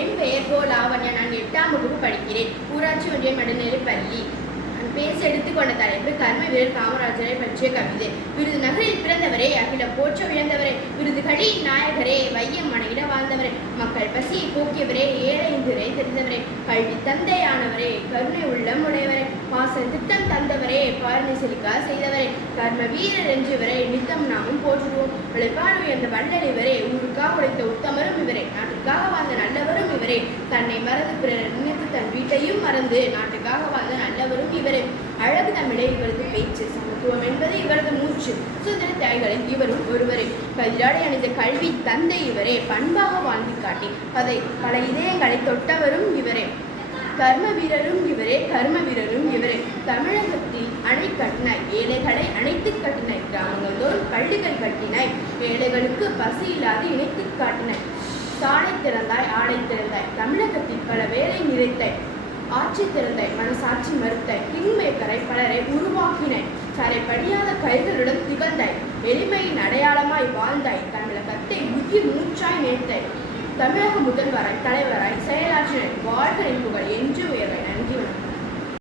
என் பெயர் கோ லாவண்யா. நான் 8ஆம் வகுப்பு படிக்கிறேன். ஊராட்சி ஒன்றிய நடுநிலைப் பள்ளி. பேச எடுத்துக்கொண்ட தலைப்பு கர்ம வீரர் காமராஜரை பற்றிய கவிதை. விருது நகரில் பிறந்தவரே, அகிலம் போற்ற உயர்ந்தவரே, விருதுகளின் நாயகரே, வையம் மனையிட வாழ்ந்தவரே, மக்கள் பசியை போக்கியவரே, ஏழை திரை தெரிந்தவரே, கல்வி தந்தையானவரே, கருணை உள்ளம் உடையவரே, வாசல் திட்டம் தந்தவரே, பாரணை செலுக்கா செய்தவரே, கர்ம வீரர் என்றவரே, நித்தம் நாமும் போற்றுவோம். உழைப்பால் உயர்ந்த வள்ளல் இவரே, ஊருக்காக உழைத்த உத்தமரும் இவரே, நாட்டுக்காக வாழ்ந்த நல்லவரும் இவரே, தன்னை மறந்து பிறர் நினைத்து தன் வீட்டையும் மறந்து நாட்டுக்காக வாழ்ந்த நல்லவரும் இவரே. அழகு தமிழே இவரது பேச்சு, சமத்துவம் என்பது இவரது மூச்சு, சுதந்திர தியாகிகளில் இவரும் ஒருவரே, கதிராடை அணிந்த கல்வி தந்தை இவரே, பண்பாக வாழ்ந்து காட்டி பல இதயங்களை தொட்டவரும் இவரே, கர்ம வீரரும் இவரே, கர்ம வீரரும் இவரே. தமிழகத்தில் அணை கட்டினாய், ஏழைகளை அணைத்து கட்டினாய், கிராமங்கள் தோறும் பள்ளிகள் கட்டினாய், ஏழைகளுக்கு பசி இல்லாது இணைத்து காட்டினாய், சாலை திறந்தாய், ஆடை திறந்தாய், தமிழகத்தில் பல வேலை நிறைத்தாய், ஆட்சி திறந்தாய், மனசாட்சி மறுத்தாய், கிங்மேக்கரை பலரை உருவாக்கினாய், கரைப்படியாத கைகளுடன் திகழ்ந்தாய், எளிமையின் அடையாளமாய் வாழ்ந்தாய், தமிழகத்தை உயிர் மூச்சாய் நேர்த்தாய், தமிழக முதல்வராய் தலைவராய் செயலாற்றினாய், வாழ்களின் புகழ் என்று உயர்வாய். நன்றி.